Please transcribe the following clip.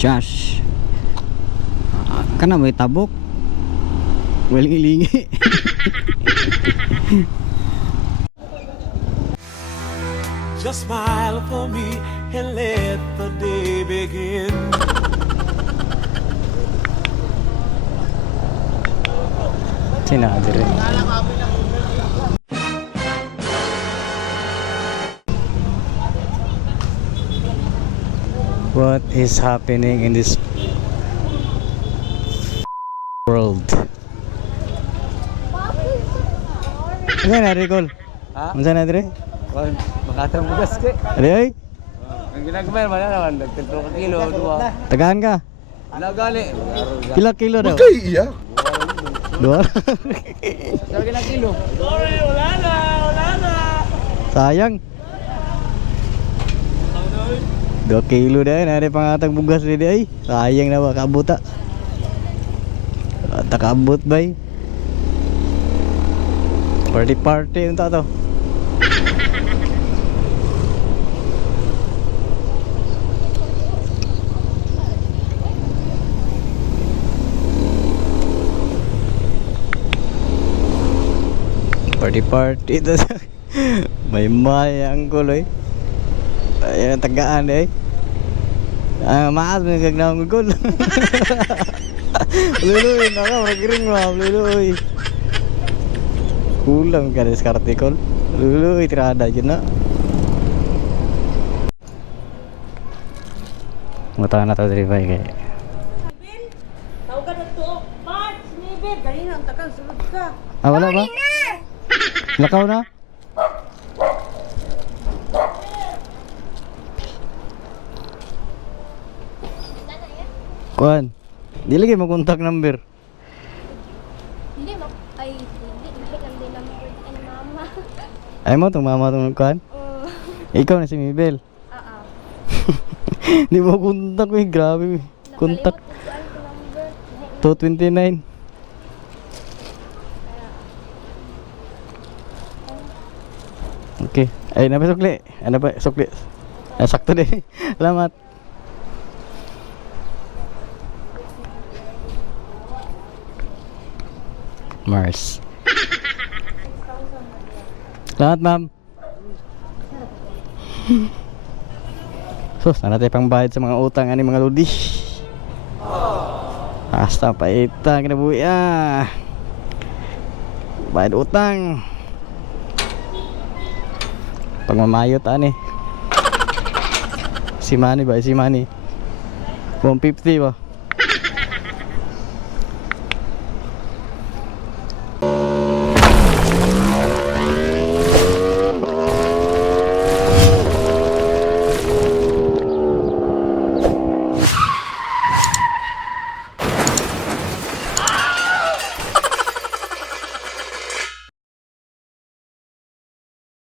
Josh. Kana may tabok. Waling-ilingi. Just smile for me and let the day begin. Sinabi rin. What is happening in this world? Ano na Ricol? Ha? Ano na dire? Makatang bugas ke. Ari ay, Ang ginagawa man naman nagtentro ka kilo dua. tagahan ka. Wala gali. Pila kilo daw? Iya. Dua. Sa kila kilo. Sayang. 2 kilo dah na ada pangatang bugas dia ay. Sayang na ba kabuta. Tak kabut bay. Party entah to. Party itu. May kuloy. Ayan tagaan eh. Maas mo nagagnaong gol. Luluy na ka, magiring mo, luluy. Kulang ka sa kartikol. Luluy, tirada dyan na. Mata na ito drivay kaya. Tawag ka na to. March, Nibel. Dali na, ang tagal. Sunod ka. Wala ba? Lakaw na? Kuan. Di lagi mo contact number. Hindi mo. Ay, hindi. Hindi lang din ang ni mama. Ay mo tong mama tong kuan. Ikaw na si Mibel. Oo. Di mo contact eh, grabe. Contact Nakalimot ko ang number. 229. Okay. Ay, napa sukli? Ano pa sukli? Sakto din. Salamat. Mars. Salamat, ma'am. Sus, na natin pang bayad sa mga utang ani mga lodi. Hasta pa ita kinabuhi ah. Bayad utang. Pagmamayot ani. Si Manny ba? Si Manny. 150 ba?